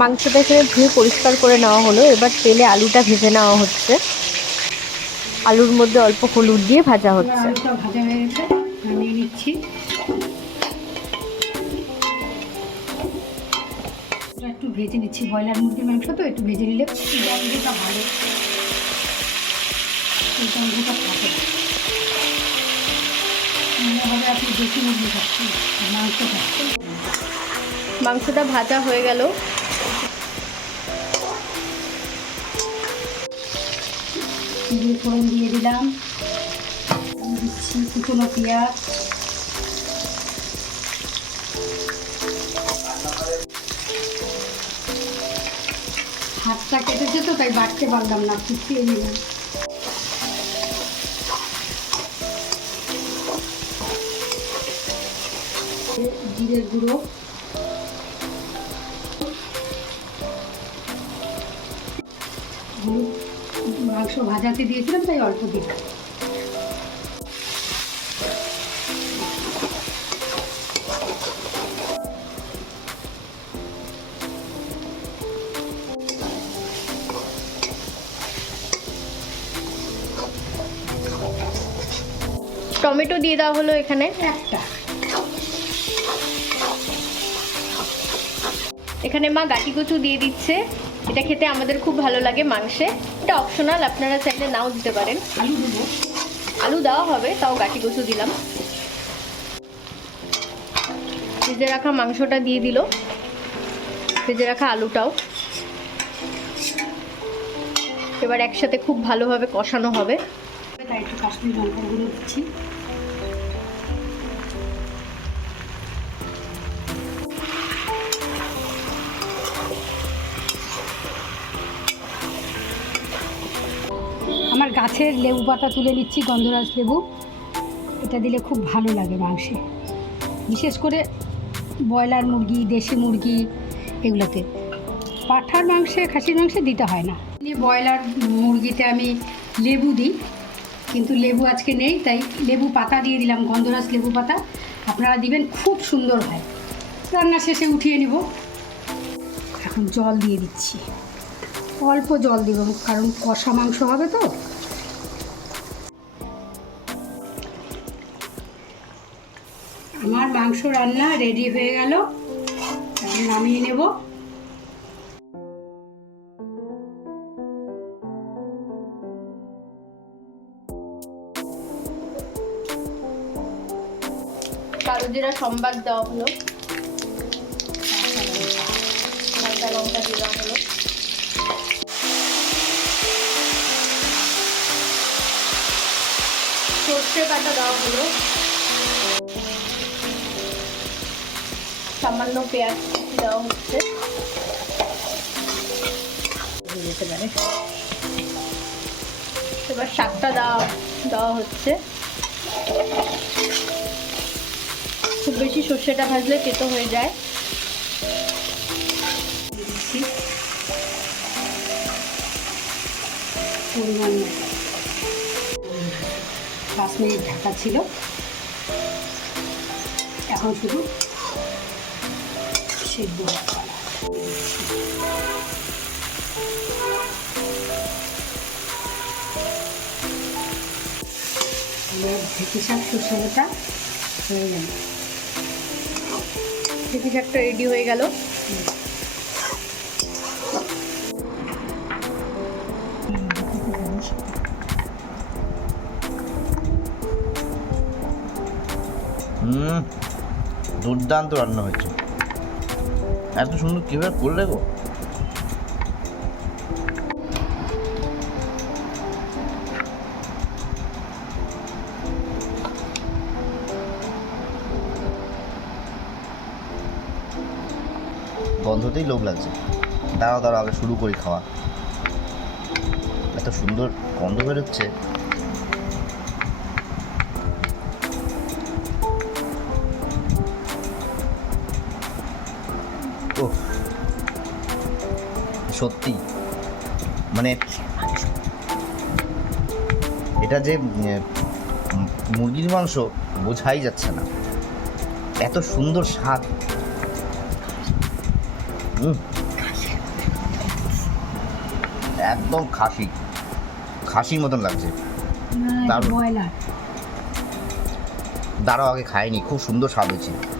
মাংসটা এখানে ধুয়ে পরিষ্কার করে নেওয়া হলো। এবার তেলে আলুটা ভেজে নেওয়া হচ্ছে। আলুর মধ্যে অল্প হলুদ দিয়ে ভাজা হচ্ছে। একটু ভেজে নিচ্ছি। ব্রয়লার মুরগির মাংস তো, একটু ভেজে নিলে আপনি দেশি মুরগি খাচ্ছেন আর মাংস খাচ্ছেন মাংসটা ভাজা হয়ে গেল। দিয়ে দিলাম। দিচ্ছি কুচনো পেঁয়াজ। হাতটা কেটেছে তো তাই বাড়তে পারলাম না ফুটিয়ে নিলাম জিরের গুঁড়ো। হলুদ মাংস ভাজাতে দিয়েছিলাম তাই অল্প দিলাম। টমেটো দিয়ে দেওয়া হলো এখানে। একটা। এখানে মা গাটি কচু দিয়ে দিচ্ছে। এটা খেতে আমাদের খুব ভালো লাগে মাংসে। এটা অপশনাল আপনারা চাইলে নাও দিতে পারেন। আলু দেওয়া হবে, তাও গাটি কচু দিলাম। ভেজে রাখা মাংসটা দিয়ে দিল। ভেজে রাখা আলুটাও। এবার একসাথে খুব ভালোভাবে কষানো হবে। কাশ্মীর দিচ্ছি। আমার গাছের লেবু পাতা তুলে নিচ্ছি, গন্ধরাজ লেবু। এটা দিলে খুব ভালো লাগে মাংসে। বিশেষ করে ব্রয়লার মুরগি, দেশি মুরগি এগুলোতে। পাঠার মাংসে, খাসির মাংসে দিতে হয় না। ব্রয়লার মুরগিতে আমি লেবু দিই, কিন্তু লেবু আজকে নেই, তাই লেবু পাতা দিয়ে দিলাম, গন্ধরাজ লেবু পাতা। আপনারা দিবেন, খুব সুন্দর হয়। রান্না শেষে উঠিয়ে নিব। এখন জল দিয়ে দিচ্ছি। অল্প জল দিব, কারণ কষা মাংস হবে তো। আমার মাংস রান্না রেডি হয়ে গেল। নামিয়ে নেব। কালো জিরা সম্বাদ দেওয়া হলো। কাঁচা লঙ্কা দেওয়া হলো। সর্ষে বাটা দেওয়া হলো। সামান্য পেঁয়াজ দেওয়া হচ্ছে এবার শাকটা দেওয়া দেওয়া হচ্ছে। খুব বেশি সর্ষেটা ভাজলে তেতো হয়ে যায়। পরিমাণ পাঁচ মিনিট ঢাকা ছিল। এখন শুধু সেদ্ধ ঢেঁকি শাক সর্ষেটা হয়ে গেল। শাকটা রেডি হয়ে গেল। দুর্দান্ত রান্না হয়েছে। এত সুন্দর কীভাবে করলে গো? গন্ধতেই লোভ লাগছে। দাঁড়াও দাঁড়াও, আগে শুরু করি খাওয়া। এত সুন্দর গন্ধ বেরোচ্ছে। ও। সত্যি। মানে এটা যে মুরগির মাংস বোঝাই যাচ্ছে না। এত সুন্দর স্বাদ। একদম খাসি। খাসির মতন লাগছে। দারুণ। দাঁড়াও আগে খাইনি। খুব সুন্দর স্বাদ হয়েছে।